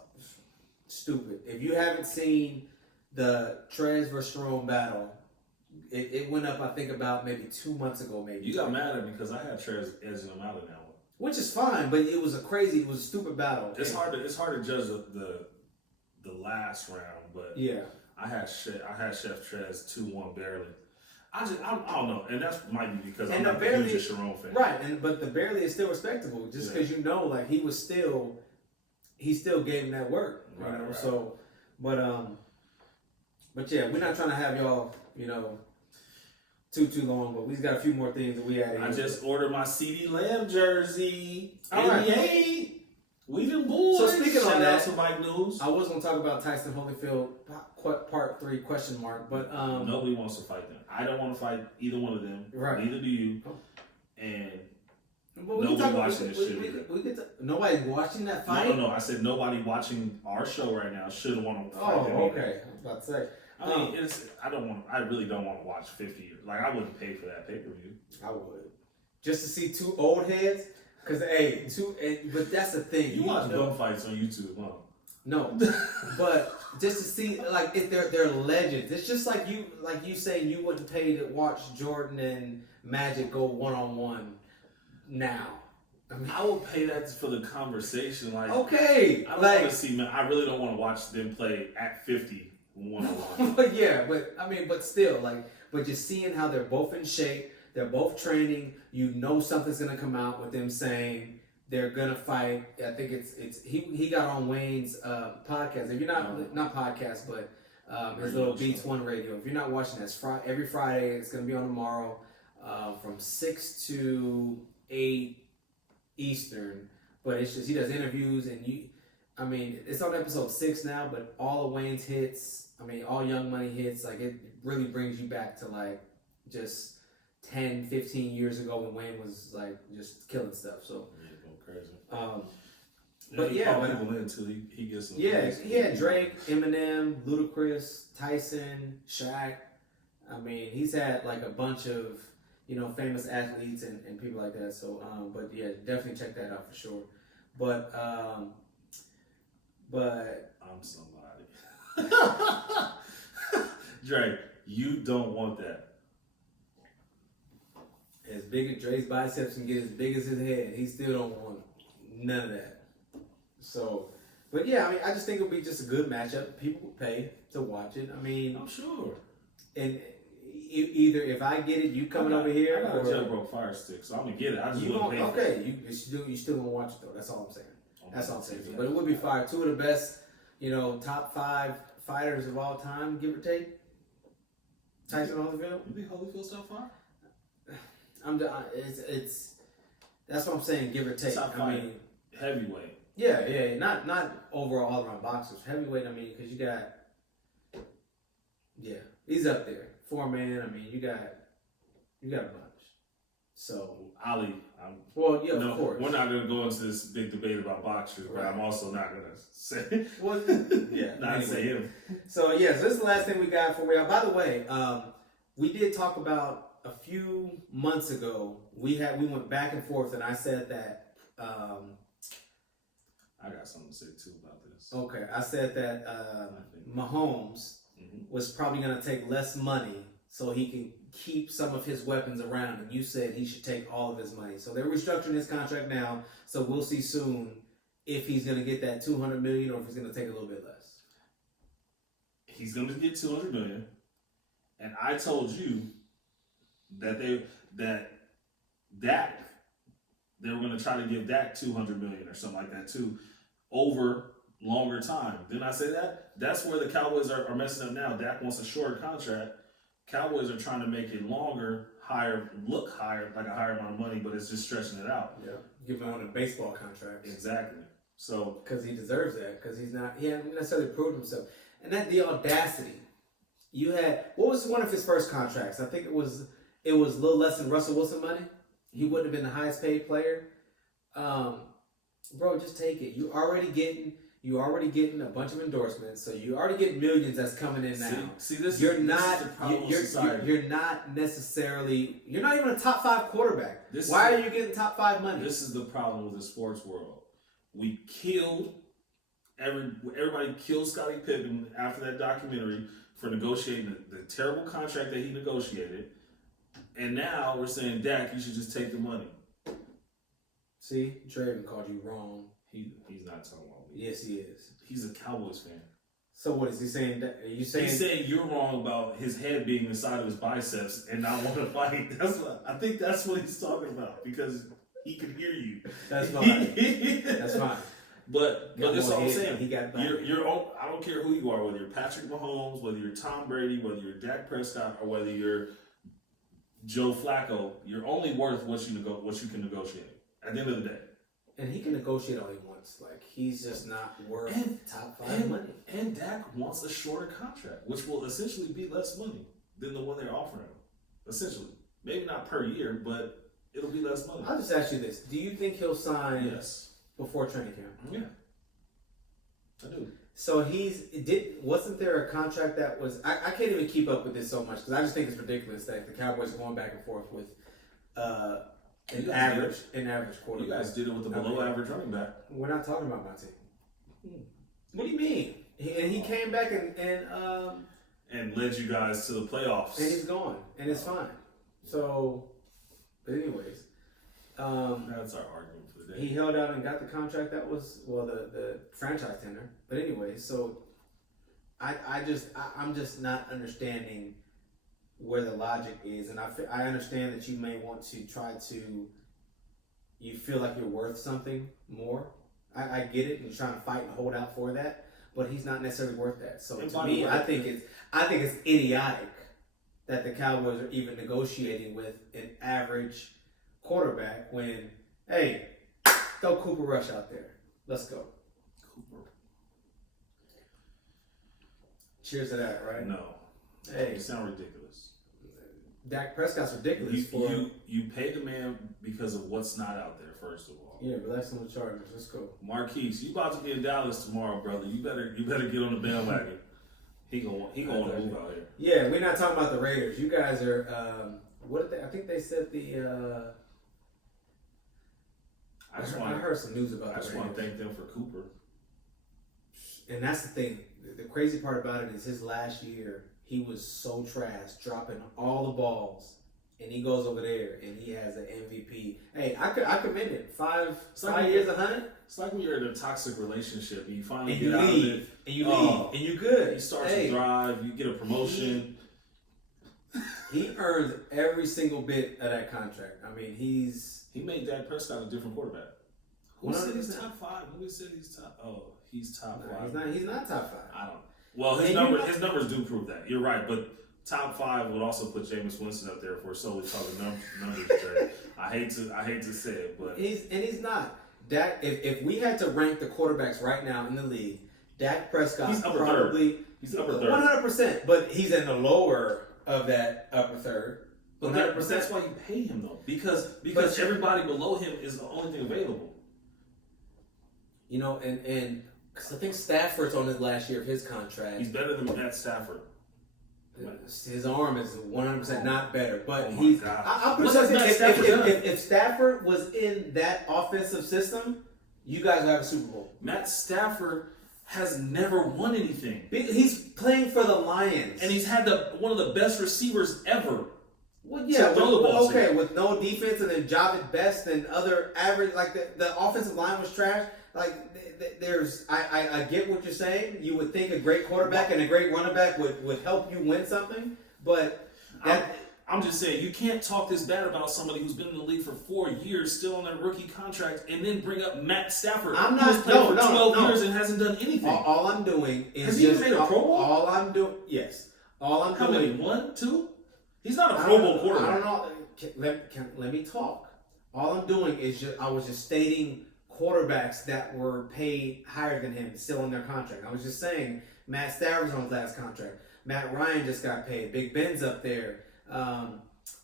stupid. If you haven't seen the Trez vs. Jerome battle, it went up, I think, about maybe 2 months ago, maybe. You got mad at me because I had Trez edging him out in that one. Which is fine, but it was a stupid battle. It's hard to judge the last round, but yeah. I had Chef Trez 2-1 barely. I don't know, and that might be because I'm not the hugest Sharon fan. Right, but the barely is still respectable, just because like he still gave him that work, Right. So, but yeah, we're not trying to have y'all, too long, but we've got a few more things that we had. I just ordered my CeeDee Lamb jersey. All right. 88. We the boys. So speaking Shout on out that, to Mike News. I was gonna talk about Tyson Holyfield part 3 question mark, but nobody wants to fight them. I don't want to fight either one of them. Right. Neither do you. And but nobody watching this shit. Nobody's watching that fight. No. I said nobody watching our show right now should want to fight them. Oh, okay. I was about to say. I mean, I really don't want to watch 50 years. Like, I wouldn't pay for that pay-per-view. I would. Just to see 2 old heads? Because, but that's the thing. You watch bum fights on YouTube, huh? No. But just to see, like, if they're legends. It's just like you saying you wouldn't pay to watch Jordan and Magic go one-on-one now. I mean, I would pay that for the conversation. Like, okay. I don't want to see, man. I really don't want to watch them play at 50 one-on-one. but still, but just seeing how they're both in shape, they're both training, something's gonna come out with them saying they're gonna fight. I think he got on Wayne's podcast. If you're not podcast, but his little Beats One Radio. If you're not watching that, every Friday. It's gonna be on tomorrow from 6 to 8 Eastern. But it's just he does interviews and it's on episode 6 now, but all of Wayne's hits, all Young Money hits, like it really brings you back to like just 10, 15 years ago when Wayne was like just killing stuff. So crazy. But he people in until he gets some. Yeah, he had Drake, Eminem, Ludacris, Tyson, Shaq. He's had like a bunch of famous athletes and people like that. So, but yeah, definitely check that out for sure. But I'm somebody. Drake, you don't want that. As big as Dre's biceps can get as big as his head, he still don't want none of that. So, but yeah, I just think it'll be just a good matchup. People will pay to watch it. I'm sure. And either if I get it, you coming over here, I got a jailbroke fire stick, so I'm gonna get it. I just wouldn't pay for it. You still gonna watch it though. That's all I'm saying. That's all I'm saying. But it would be fire. 2 of the best, top 5 fighters of all time, give or take. Tyson Holyfield. You think Holyfield's top 5? That's what I'm saying. Give or take. Top 5 heavyweight. Yeah. Not overall all around boxers. Heavyweight. Because you got. Yeah, he's up there. 4-man. You got a bunch. So Ali. of course. We're not gonna go into this big debate about boxers, but I'm also not gonna say. Well, yeah. Say him. So this is the last thing we got for y'all. By the way, we did talk about a few months ago. We went back and forth, and I said that. I got something to say too about this. Okay, I said that Mahomes was probably going to take less money so he can keep some of his weapons around, and you said he should take all of his money. So they're restructuring his contract now, so we'll see soon if he's going to get that $200 million or if he's going to take a little bit less. He's going to get $200 million, and I told you that Dak, they were going to try to give Dak $200 million or something like that too, over longer time. Didn't I say that? That's where the Cowboys are messing up now. Dak wants a shorter contract, Cowboys are trying to make it longer, higher, look higher, like a higher amount of money, but it's just stretching it out. Yeah, give him on a baseball contract. Exactly. So because he deserves that. Because he hasn't necessarily proved himself, and that the audacity. You had what was one of his first contracts? I think it was a little less than Russell Wilson money. He wouldn't have been the highest paid player. Bro, just take it. You already getting a bunch of endorsements, so you already get millions that's coming in now. See this. You're this not. is the problem with You're society. not necessarily. You're not even a top 5 quarterback. This Why is- are you getting top 5 money? This is the problem with the sports world. We killed everybody killed Scottie Pippen after that documentary for negotiating the terrible contract that he negotiated, and now we're saying, Dak, you should just take the money. See, Draven called you wrong. He's not talking about me. Yes, he is. He's a Cowboys fan. So what is he saying? Are you saying? He's saying you're wrong about his head being inside of his biceps and not want to fight. I think that's what he's talking about because he can hear you. That's fine. That's fine. But that's all I'm saying. He got You're I don't care who you are, whether you're Patrick Mahomes, whether you're Tom Brady, whether you're Dak Prescott, or whether you're Joe Flacco. You're only worth what you can negotiate at the end of the day. And he can negotiate all he wants. Like he's just not worth top 5 money. And Dak wants a shorter contract, which will essentially be less money than the one they're offering him. Essentially, maybe not per year, but it'll be less money. I'll just ask you this: do you think he'll sign Yes. before training camp? Yeah. I do. So wasn't there a contract that was I can't even keep up with this so much because I just think it's ridiculous that the Cowboys are going back and forth with an average quarterback. You guys did it with the below average running back. We're not talking about my team. What do you mean? He came back And led you guys to the playoffs. and he's gone and it's fine. So, but anyways, That's our argument for the day. he held out and got the contract that was the franchise tender. But anyway, so I'm just not understanding where the logic is, and I understand that you may want to try to. You feel like you're worth something more. I get it. You're trying to fight and hold out for that, but he's not necessarily worth that. So And to by the me, way- I think it's idiotic that the Cowboys are even negotiating with an average quarterback when, hey, throw Cooper Rush out there. Let's go. Cooper. Cheers to that, right? No. Hey, You sound ridiculous. Dak Prescott's ridiculous You pay the man because of what's not out there, first of all. Yeah, relax on the Chargers. Let's go. Marquise, you about to be in Dallas tomorrow, brother. You better get on the bandwagon. He gonna want to move out here. Yeah, we're not talking about the Raiders. You guys are what did they? I think they said the. I heard some news about I the just Raiders. want to thank them for Cooper. And that's the thing. The crazy part about it is his last year, he was so trash, dropping all the balls, and he goes over there and he has an MVP. Hey, I commend it. Five years, 100, It's like when you're in a toxic relationship and you finally and get you out of leave, it. and you leave, and you good. You start Hey, to thrive. You get a promotion. he earns every single bit of that contract. I mean, He made Dak Prescott a different quarterback. Who said he's 100%. top 5? Who said he's top? Oh, he's top 5. He's not top 5. I don't. Well, his numbers do prove that. You're right, but top 5 would also put Jameis Winston up there for solely talking numbers. Trade. I hate to say it, but He's not. Dak. If we had to rank the quarterbacks right now in the league, Dak Prescott He's upper probably he's upper third. 100%. But he's in the lower of that upper third. But 100%. that's why you pay him though, because But- everybody below him is the only thing available. You know, and because I think Stafford's on his last year of his contract. He's better than Matt Stafford. His arm is 100% not better, but Oh my he's. God. I'll put What something. has Matt Stafford done? If Stafford was in that offensive system, you guys would have a Super Bowl. Matt Stafford has never won anything, He's playing for the Lions, and he's had one of the best receivers ever. well, yeah, throw the ball to. with no defense and then Javid Best and other average, like the offensive line was trash. Like I get what you're saying. You would think a great quarterback and a great running back would help you win something, but I'm just saying, you can't talk this bad about somebody who's been in the league for 4 years, still on their rookie contract, and then bring up Matt Stafford, I'm who's not- played no, for no, 12 no. years and hasn't done anything. all I'm doing is Has he even just made a Pro Bowl? all I'm doing. Yes, all I'm How doing. many? 1, 2? He's not a Pro Bowl I quarterback. don't know. Let me talk. All I'm doing is I was just stating quarterbacks that were paid higher than him still in their contract. I was just saying Matt Stafford's on his last contract. Matt Ryan just got paid. Big Ben's up there.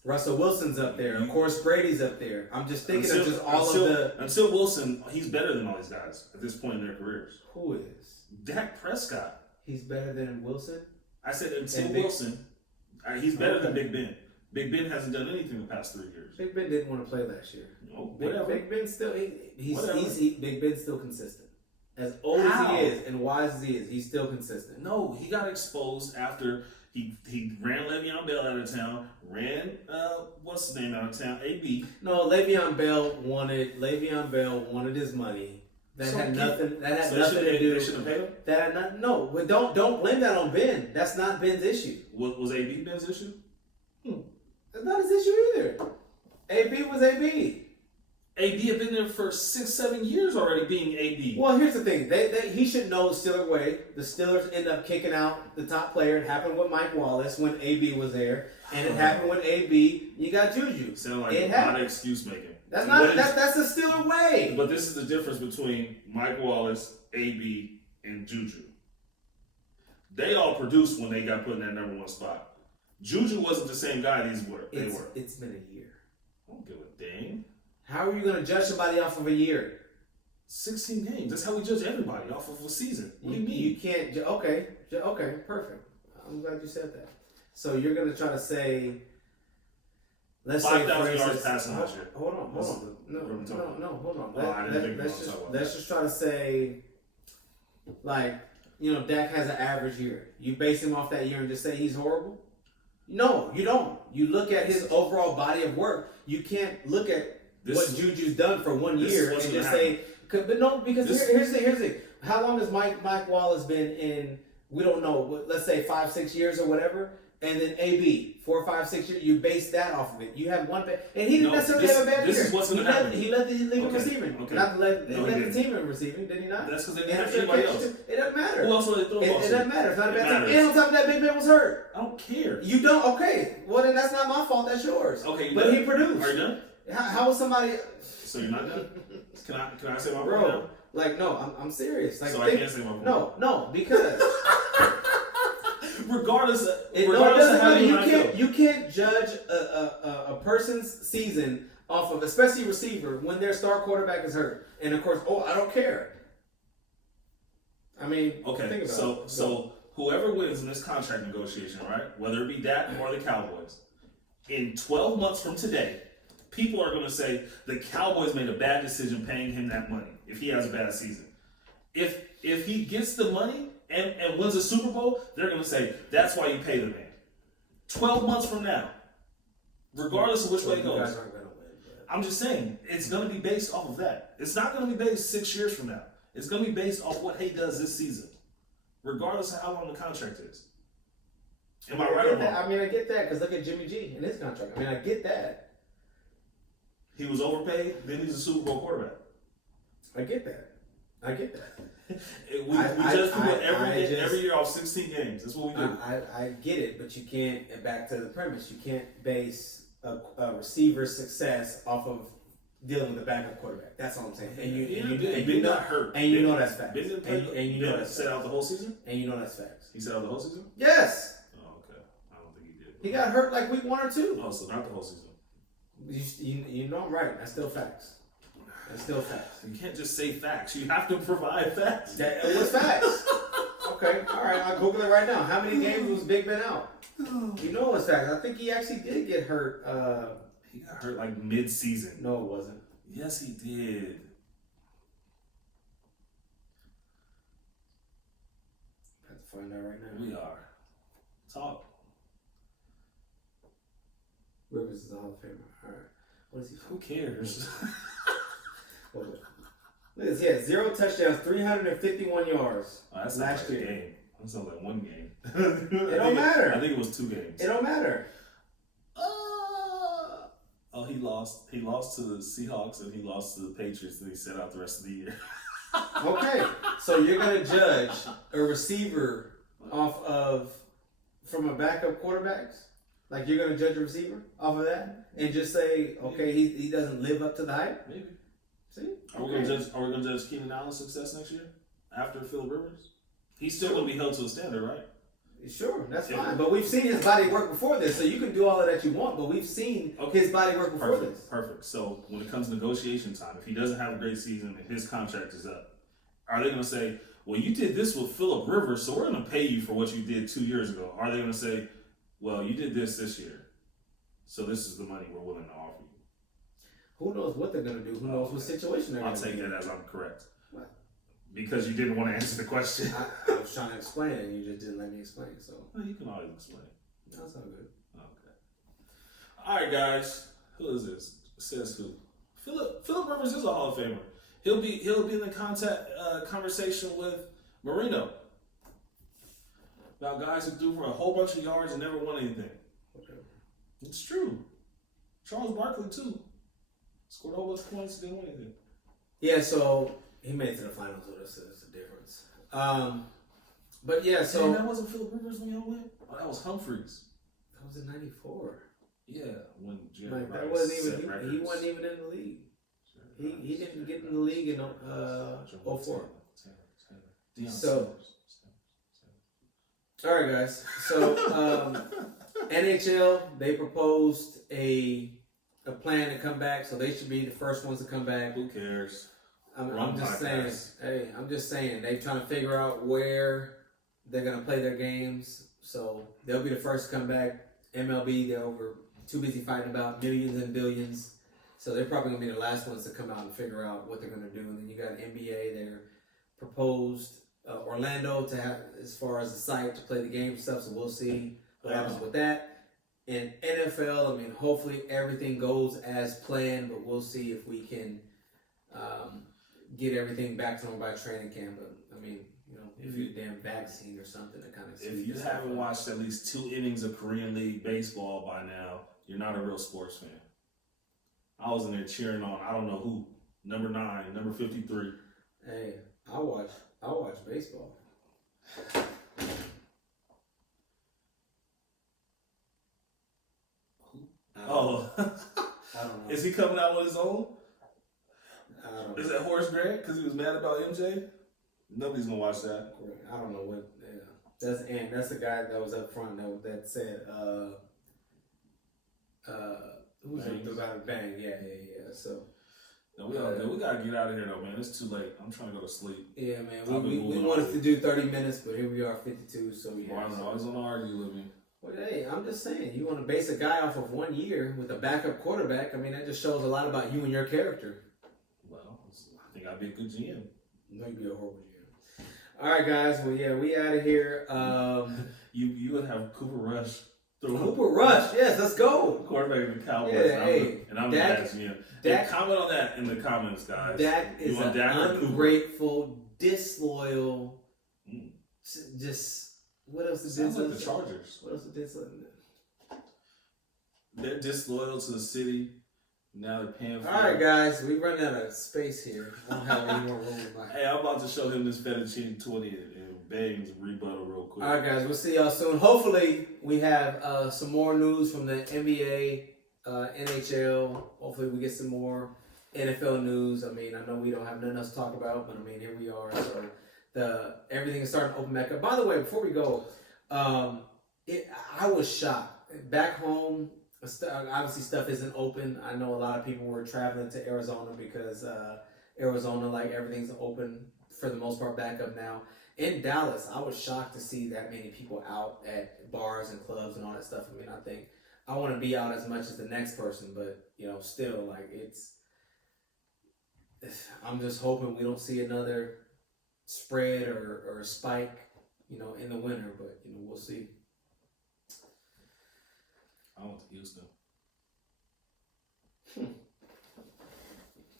Russell Wilson's up there. Of course, Brady's up there. I'm just thinking of just all of the... Until Wilson, he's better than all these guys at this point in their careers. Who is? Dak Prescott. He's better than Wilson? I said until Wilson, he's better than Big Ben. Big Ben hasn't done anything the past 3 years. Big Ben didn't want to play last year. No, whatever. Big Ben's still... Big Ben's still consistent. As old How? as he is and wise as he is, he's still consistent. No, he got exposed after he ran Le'Veon Bell out of town, ran what's his name out of town, AB. No, Le'Veon Bell wanted his money. That had nothing to do. They shouldn't have paid him. That had not, no, but don't blame that on Ben. That's not Ben's issue. Was AB Ben's issue? That's not his issue either. AB was AB. AB had been there for 6-7 years already, being AB. Well, here's the thing. He should know the Steeler way. The Steelers end up kicking out the top player. It happened with Mike Wallace when AB was there, and it happened with AB. You got Juju. Sound like a lot of excuse making. That's not. That's the Steeler way. But this is the difference between Mike Wallace, AB, and Juju. They all produced when they got put in that number 1 spot. Juju wasn't the same guy they were. It's been a year. I don't give a dang. How are you going to judge somebody off of a year? 16 games. That's how we judge everybody off of a season. What do you mean? You can't. Okay, perfect. I'm glad you said that. So you're going to try to say, let's say 5,000 yards passing last year. Hold on. No, hold on. Oh, I didn't think we were talking about Let's just try to say, like, Dak has an average year. You base him off that year and just say he's horrible? No, you don't. You look at his overall body of work. You can't look at what Juju's done for 1 year and just say, but no, because here's the thing. How long has Mike Wallace been in? We don't know. Let's say 5-6 years or whatever, and then AB 4, 5, 6 years. You base that off of it. You have one, and he didn't necessarily have a bad year. This is what's going to happen. He led the league in receiving. Okay. Not led the team in receiving. Did he not? That's because they didn't have anybody else. It doesn't matter. Who else would they throw It doesn't matter. It's not a bad team. And on top of that, Big Ben was hurt. I don't care. You don't? Okay. Well, then that's not my fault. That's yours. Okay, but done? he produced. Are you done? How was somebody? So you're not done? Can I say my point Bro, now? like, no, I'm serious. Like, So I can't say my point. No, because regardless of it how doesn't matter. you You can't judge a person's season off of, especially receiver, when their star quarterback is hurt. And of course, I don't care. I mean, okay. think about it. So whoever wins in this contract negotiation, right, whether it be Dak or the Cowboys, in 12 months from today, people are going to say the Cowboys made a bad decision paying him that money if he has a bad season. If he gets the money and wins a Super Bowl, they're going to say that's why you pay the man. 12 months from now, regardless of which way it goes. Guys aren't gonna win, but... I'm just saying, it's going to be based off of that. It's not going to be based 6 years from now. It's going to be based off what he does this season, regardless of how long the contract is. Am I right or wrong? I mean, I get that, because look at Jimmy G and his contract. I mean, I get that. He was overpaid, then he's a Super Bowl quarterback. I get that. We judge people every year off 16 games. That's what we do. I get it, but you can't, and back to the premise, you can't base a receiver's success off of dealing with a backup quarterback. That's all I'm saying. And you got hurt. And you know that's facts. Ben didn't play. And you know that's set out the whole season. And you know that's facts. He set out the whole season. Yes. Oh, okay. I don't think he did. He got hurt like week 1 or 2. Oh, so not the whole season. You know I'm right. That's still facts. You can't just say facts. You have to provide facts. What's facts? Okay, all right. I'll Google it right now. How many games was Big Ben out? You know what's facts. I think he actually did get hurt. He got hurt like mid-season. No, it wasn't. Yes, he did. Have to find out right now. We are. Talk. Rivers is a Hall of Famer. All right. What is he? Who cares? Hold on. Look at this. He had 0 touchdowns, 351 yards That's last like year. a game. That sounds like 1 game. It don't matter. I think it was 2 games. It don't matter. Oh, he lost. He lost to the Seahawks and he lost to the Patriots, and he set out the rest of the year. Okay, so you're gonna judge a receiver off of from a backup quarterbacks? Like you're gonna judge a receiver off of that and just say, okay, he doesn't live up to the hype. Maybe. See, Are we gonna judge Keenan Allen's success next year after Philip Rivers? He's still gonna be held to a standard, right? Sure, that's fine. But we've seen his body work before this, so you can do all of that you want. But we've seen his body work before this. Perfect. So when it comes to negotiation time, if he doesn't have a great season and his contract is up, are they gonna say, well, you did this with Philip Rivers, so we're gonna pay you for what you did 2 years ago? Are they gonna say, well, you did this year, so this is the money we're willing to offer you? Who knows what they're gonna do? Who knows what situation they're I'll gonna take be in. that as I'm correct. What? Because you didn't want to answer the question. I was trying to explain it, and you just didn't let me explain it. So Well, you can always explain. that's all good. Okay. All right, guys. Who is this? Says who? Philip Rivers is a Hall of Famer. He'll be in the conversation with Marino about guys who threw for a whole bunch of yards and never won anything. Okay. It's true. Charles Barkley too scored a whole bunch of points, didn't win anything. Yeah, so he made it to the finals with us. So there's a difference. But yeah, so Hey, that wasn't Philip Rivers when y'all went. Oh, that was Humphreys. that was in '94. Yeah, when Jerry Like that Rice wasn't set even records. He wasn't even in the league. He didn't get in the league in 04. So, all right, guys. So NHL, they proposed a plan to come back, so they should be the first ones to come back. Who cares? I'm just saying. Hey, I'm just saying they're trying to figure out where they're gonna play their games, so they'll be the first to come back. MLB, they're too busy fighting about millions and billions, so they're probably gonna be the last ones to come out and figure out what they're gonna do. And then you got NBA, they're proposed Orlando to have as far as the site to play the game and stuff, so we'll see what happens with that. In NFL, I mean, hopefully everything goes as planned, but we'll see if we can get everything back to them by training camp. But I mean, if you damn vaccine or something to kind of. If you haven't watched at least 2 innings of Korean League baseball by now, you're not a real sports fan. I was in there cheering on I don't know who, number 9, number 53. Hey, I'll watch baseball. Oh, I don't know. is he coming out with his own? I don't Is know. that Horace Grant because he was mad about MJ? Nobody's gonna watch that. I don't know what. Yeah. That's the guy that was up front that said. Who was it? The guy with Bang? Yeah. So. No, we gotta get out of here though, man. It's too late. I'm trying to go to sleep. Yeah, man. We wanted to do 30 minutes, but here we are, 52. So yeah. Marlon always want to argue with me. Well, hey, I'm just saying, you want to base a guy off of 1 year with a backup quarterback. I mean, that just shows a lot about you and your character. Well, I think I'd be a good GM. No, you'd be a horrible GM. All right, guys. Well, yeah, we out of here. You would have Cooper Rush. Cooper Rush. Yes, let's go. Quarterback of the Cowboys. Yeah, and I'm the best GM. Dak, comment on that in the comments, guys. Dak is an ungrateful, disloyal, just. What else is Sounds like the Chargers. What else is disloyal? They're disloyal to the city. Now they're paying for All right, guys. We run out of space here. I don't have any more room in my. Hey, I'm about to show him this fettuccine 20 and Bang's rebuttal real quick. All right, guys. We'll see y'all soon. Hopefully, we have some more news from the NBA, NHL. Hopefully, we get some more NFL news. I mean, I know we don't have nothing else to talk about, but I mean, here we are. So. Everything is starting to open back up. By the way, before we go, I was shocked. Back home, obviously stuff isn't open. I know a lot of people were traveling to Arizona because Arizona, like everything's open for the most part back up now. In Dallas, I was shocked to see that many people out at bars and clubs and all that stuff. I mean, I think I want to be out as much as the next person, but still, like I'm just hoping we don't see another spread or spike, in the winter, but we'll see. I went to Houston.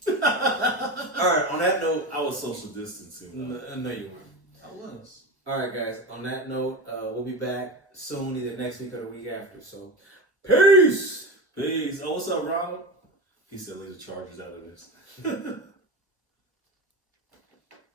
All right. On that note, I was social distancing. No, you weren't. I was. All right, guys. On that note, we'll be back soon, either next week or the week after. So, peace. Peace. Oh, what's up, Ronald? He said, "Leave the Chargers out of this."